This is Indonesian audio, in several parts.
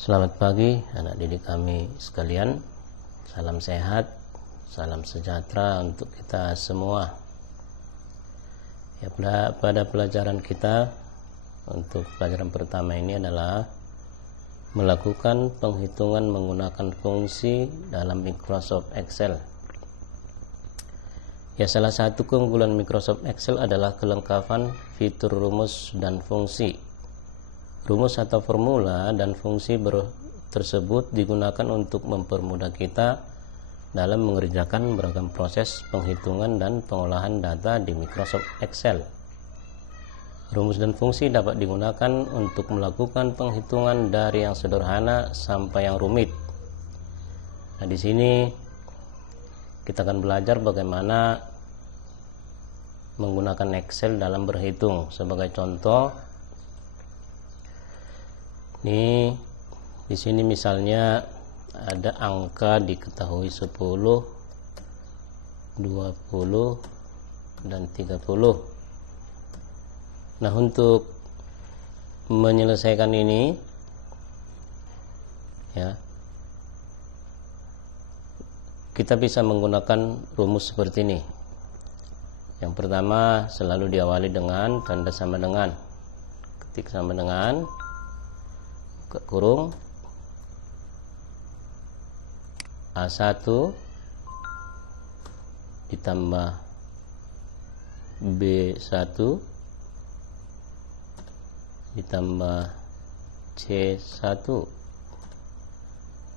Selamat pagi anak didik kami sekalian. Salam sehat, salam sejahtera untuk kita semua. Ya, pada pelajaran kita untuk pelajaran pertama ini adalah melakukan penghitungan menggunakan fungsi dalam Microsoft Excel. Ya, salah satu keunggulan Microsoft Excel adalah kelengkapan fitur rumus dan fungsi. Rumus atau formula dan fungsi tersebut digunakan untuk mempermudah kita dalam mengerjakan beragam proses penghitungan dan pengolahan data di Microsoft Excel. Rumus dan fungsi dapat digunakan untuk melakukan penghitungan dari yang sederhana sampai yang rumit. Nah, di sini kita akan belajar bagaimana menggunakan Excel dalam berhitung. Sebagai contoh, ini di sini misalnya ada angka diketahui 10, 20 dan 30. Nah, untuk menyelesaikan ini ya, kita bisa menggunakan rumus seperti ini. Yang pertama selalu diawali dengan tanda sama dengan. Ketik sama dengan, buka kurung, A1 ditambah B1 ditambah C1,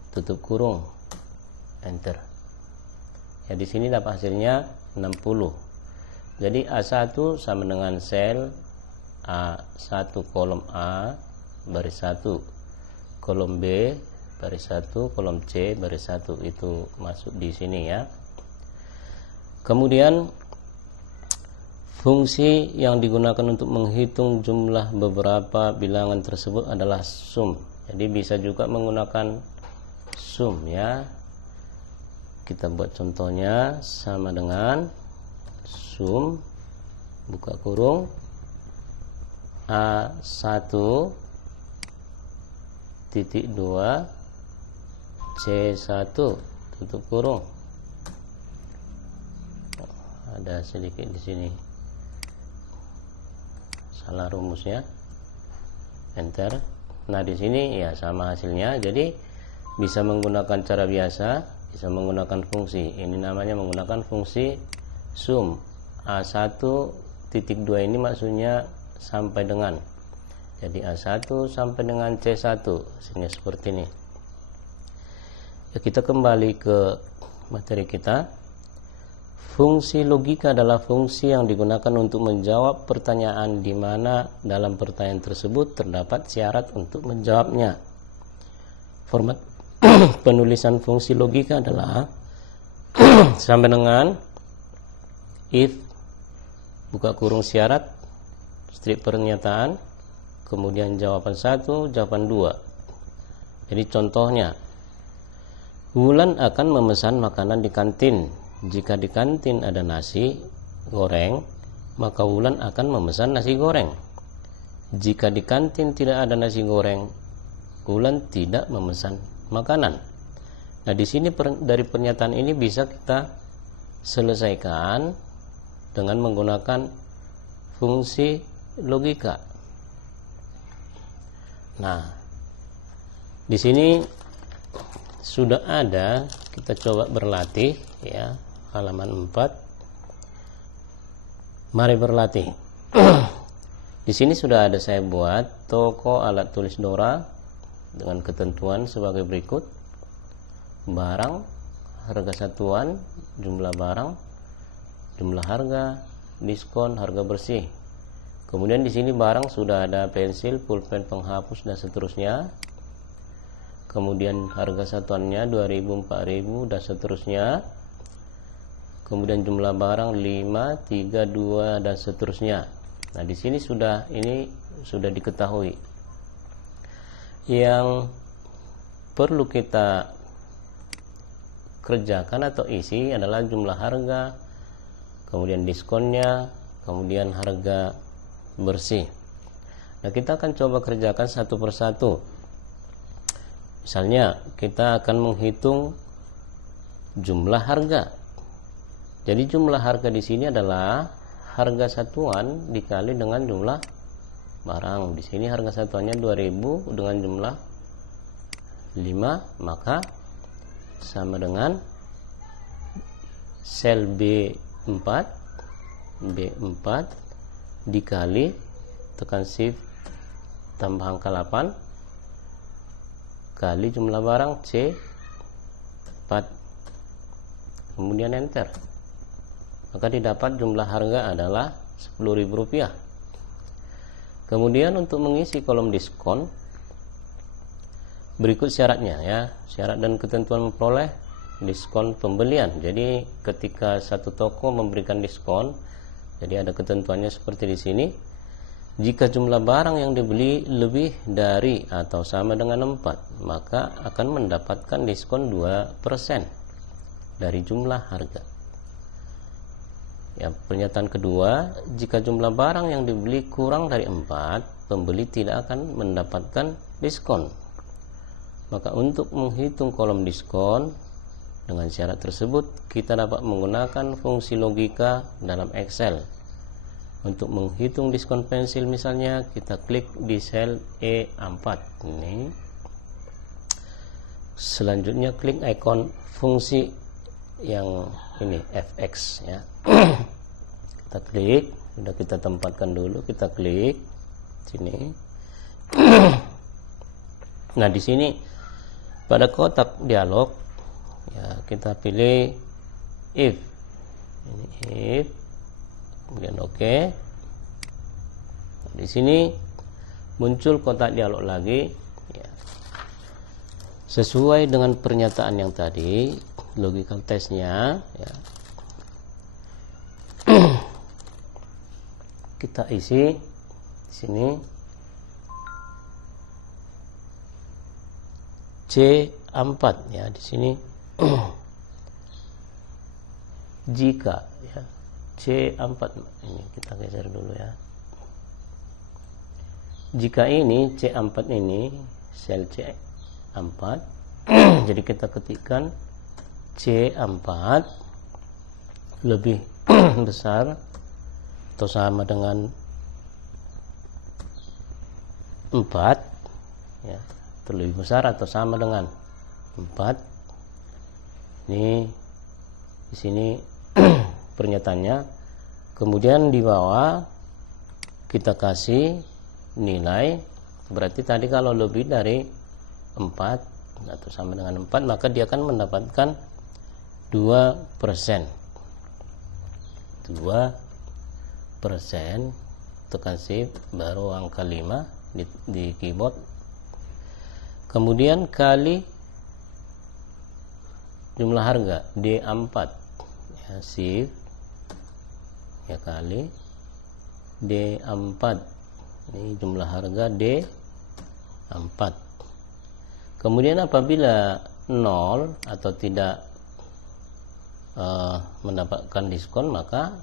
tutup kurung, enter. Ya, di sini dapat hasilnya 60. Jadi A1 sama dengan sel A1 kolom A baris 1, kolom B baris 1, kolom C baris 1, itu masuk di sini ya. Kemudian fungsi yang digunakan untuk menghitung jumlah beberapa bilangan tersebut adalah sum. Jadi bisa juga menggunakan sum ya. Kita buat contohnya sama dengan sum, buka kurung, A1 titik 2 C1, tutup kurung. Ada sedikit di sini salah rumusnya, enter. Nah, di sini ya sama hasilnya. Jadi bisa menggunakan cara biasa, bisa menggunakan fungsi. Ini namanya menggunakan fungsi sum. A1 titik 2 ini maksudnya sampai dengan. Jadi A1 sampai dengan C1, hasilnya seperti ini. Ya, kita kembali ke materi kita. Fungsi logika adalah fungsi yang digunakan untuk menjawab pertanyaan di mana dalam pertanyaan tersebut terdapat syarat untuk menjawabnya. Format penulisan fungsi logika adalah sama dengan if, buka kurung syarat, strip pernyataan, kemudian jawaban 1, jawaban 2. Jadi contohnya, Wulan akan memesan makanan di kantin. Jika di kantin ada nasi goreng, maka Wulan akan memesan nasi goreng. Jika di kantin tidak ada nasi goreng, Wulan tidak memesan makanan. Nah, di sini dari pernyataan ini bisa kita selesaikan dengan menggunakan fungsi logika. Nah, di sini sudah ada, kita coba berlatih ya, halaman 4. Mari berlatih. Di sini sudah ada saya buat toko alat tulis Dora dengan ketentuan sebagai berikut. Barang, harga satuan, jumlah barang, jumlah harga, diskon, harga bersih. Kemudian di sini barang sudah ada pensil, pulpen, penghapus dan seterusnya. Kemudian harga satuannya 2000, 4000 dan seterusnya. Kemudian jumlah barang 5, 3, 2 dan seterusnya. Nah, di sini sudah diketahui. Yang perlu kita kerjakan atau isi adalah jumlah harga, kemudian diskonnya, kemudian harga bersih. Nah, kita akan coba kerjakan satu persatu. Misalnya kita akan menghitung jumlah harga. Jadi jumlah harga di sini adalah harga satuan dikali dengan jumlah barang. Di sini harga satuannya 2000 dengan jumlah 5, maka sama dengan sel B4 dikali tekan shift tambah angka 8 kali jumlah barang C4, kemudian enter, maka didapat jumlah harga adalah Rp10.000. Kemudian untuk mengisi kolom diskon berikut syaratnya ya, syarat dan ketentuan memperoleh diskon pembelian. Jadi ketika satu toko memberikan diskon, jadi ada ketentuannya seperti di sini. Jika jumlah barang yang dibeli lebih dari atau sama dengan 4, maka akan mendapatkan diskon 2% dari jumlah harga. Ya, pernyataan kedua, jika jumlah barang yang dibeli kurang dari 4, pembeli tidak akan mendapatkan diskon. Maka untuk menghitung kolom diskon dengan syarat tersebut, kita dapat menggunakan fungsi logika dalam Excel. Untuk menghitung diskon pensil misalnya, kita klik di sel E4 ini. Selanjutnya klik ikon fungsi yang ini fx ya. Kita klik, sudah kita tempatkan dulu, kita klik sini. Nah, di sini pada kotak dialog ya, kita pilih if. Ini if. Kemudian oke. Di sini muncul kotak dialog lagi ya. Sesuai dengan pernyataan yang tadi, logical testnya ya. Kita isi di sini C4 ya, di sini jika ya C4 ini kita geser dulu ya. Jika ini C4 ini sel C4 jadi kita ketikkan C4 lebih besar atau sama dengan 4 ya, terlebih besar atau sama dengan 4. Ini di sini pernyataannya. Kemudian di bawah kita kasih nilai, berarti tadi kalau lebih dari 4 atau sama dengan 4, maka dia akan mendapatkan 2%. 2%, tekan shift baru angka 5 di keyboard. Kemudian kali jumlah harga D4 ya, shift ya, kali D4, ini jumlah harga D4. Kemudian apabila 0 atau tidak mendapatkan diskon, maka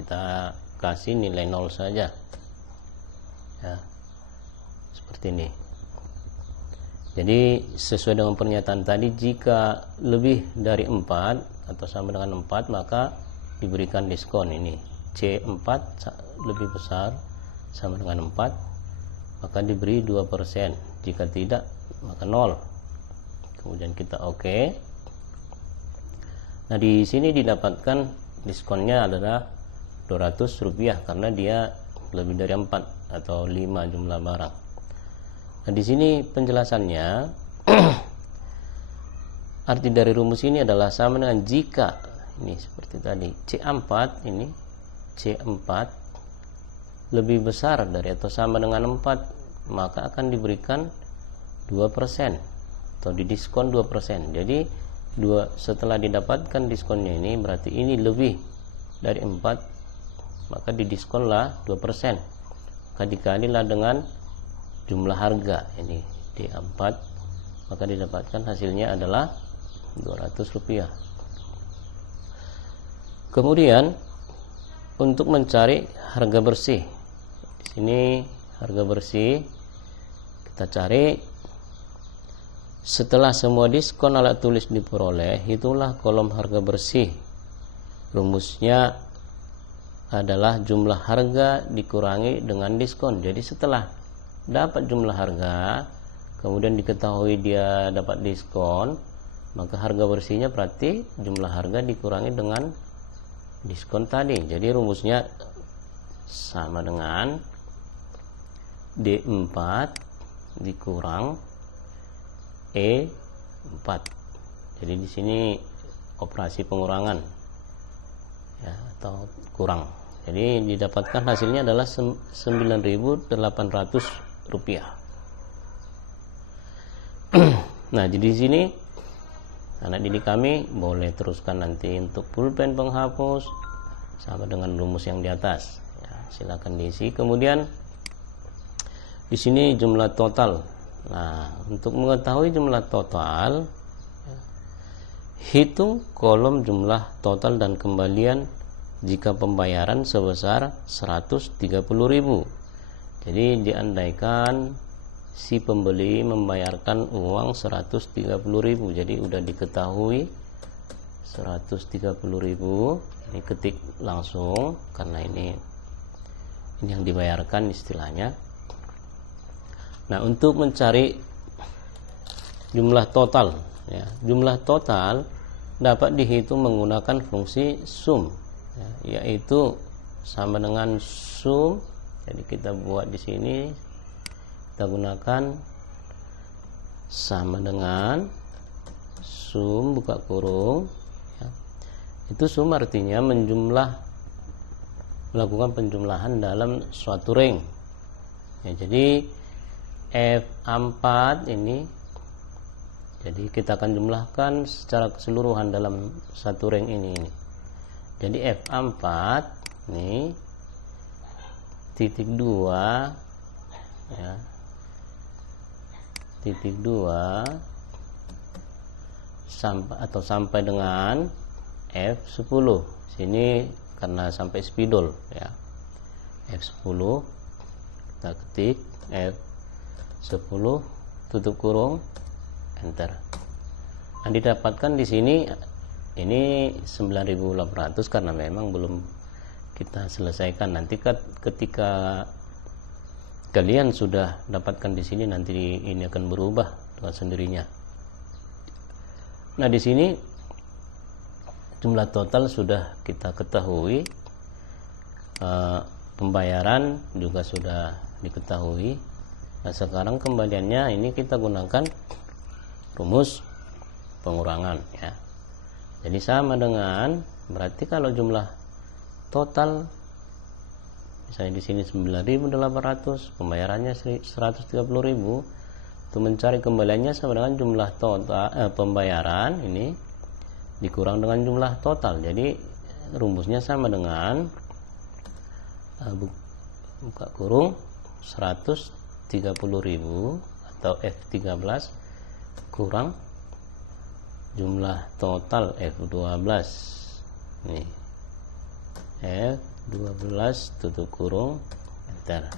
kita kasih nilai 0 saja ya, seperti ini. Jadi sesuai dengan pernyataan tadi, jika lebih dari 4 atau sama dengan 4, maka diberikan diskon. Ini C4 lebih besar sama dengan 4, maka diberi 2%. Jika tidak, maka 0. Kemudian kita oke. Nah, di sini didapatkan diskonnya adalah Rp200 karena dia lebih dari 4 atau 5 jumlah barang. Nah, di sini penjelasannya arti dari rumus ini adalah sama dengan jika ini seperti tadi C4 ini C4 lebih besar dari atau sama dengan 4, maka akan diberikan 2% atau didiskon 2%. Jadi setelah didapatkan diskonnya ini, berarti ini lebih dari 4, maka didiskonlah 2%, maka dikalilah dengan jumlah harga ini D4, maka didapatkan hasilnya adalah Rp200. Kemudian untuk mencari harga bersih, di sini harga bersih kita cari Setelah semua diskon alat tulis diperoleh, itulah kolom harga bersih. Rumusnya adalah jumlah harga dikurangi dengan diskon. Jadi setelah dapat jumlah harga, kemudian diketahui dia dapat diskon, maka harga bersihnya berarti jumlah harga dikurangi dengan diskon tadi. Jadi rumusnya sama dengan D4 dikurang E4. Jadi di sini operasi pengurangan ya, atau kurang. Jadi didapatkan hasilnya adalah 9.800 rupiah. Nah, jadi di sini anak didik kami boleh teruskan nanti untuk pulpen penghapus sama dengan rumus yang di atas. Ya, silakan diisi. Kemudian di sini jumlah total. Nah, untuk mengetahui jumlah total, hitung kolom jumlah total dan kembalian jika pembayaran sebesar 130.000. Jadi diandaikan si pembeli membayarkan uang 130.000, jadi udah diketahui 130.000, ini ketik langsung karena ini yang dibayarkan istilahnya. Nah, untuk mencari jumlah total ya, jumlah total dapat dihitung menggunakan fungsi sum ya, yaitu sama dengan sum. Jadi kita buat di sini, kita gunakan sama dengan sum buka kurung ya. Itu sum artinya melakukan penjumlahan dalam suatu ring ya. Jadi F4 ini, jadi kita akan jumlahkan secara keseluruhan dalam satu ring ini. Jadi F4 ini titik 2 ya, titik 2 sampai dengan F10. Sini karena sampai spidol ya, F10 kita ketik F10 tutup kurung enter. Nah, didapatkan di sini ini 9.800 karena memang belum kita selesaikan. Nanti ketika kalian sudah dapatkan di sini, nanti ini akan berubah dengan sendirinya. Nah, di sini jumlah total sudah kita ketahui, pembayaran juga sudah diketahui. Nah, sekarang kembaliannya ini kita gunakan rumus pengurangan ya. Jadi sama dengan, berarti kalau jumlah total misalnya di sini 9.800, pembayarannya 130.000, untuk mencari kembaliannya sama dengan jumlah total pembayaran ini dikurang dengan jumlah total. Jadi rumusnya sama dengan buka kurung 130.000 atau F13 kurang jumlah total F12 nih, F12 tutup kurung enter,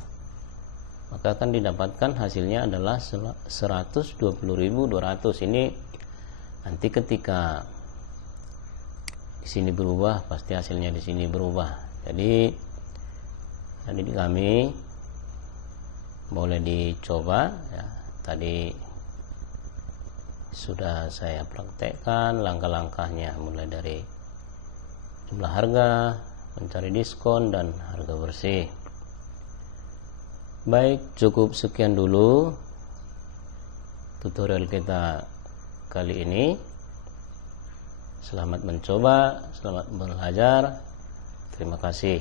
maka akan didapatkan hasilnya adalah 120.200. Ini nanti ketika di sini berubah, pasti hasilnya di sini berubah. Jadi adik kami boleh dicoba ya. Tadi sudah saya praktekkan langkah-langkahnya, mulai dari jumlah harga, mencari diskon, dan harga bersih. Baik, cukup sekian dulu tutorial kita kali ini. Selamat mencoba, selamat belajar. Terima kasih.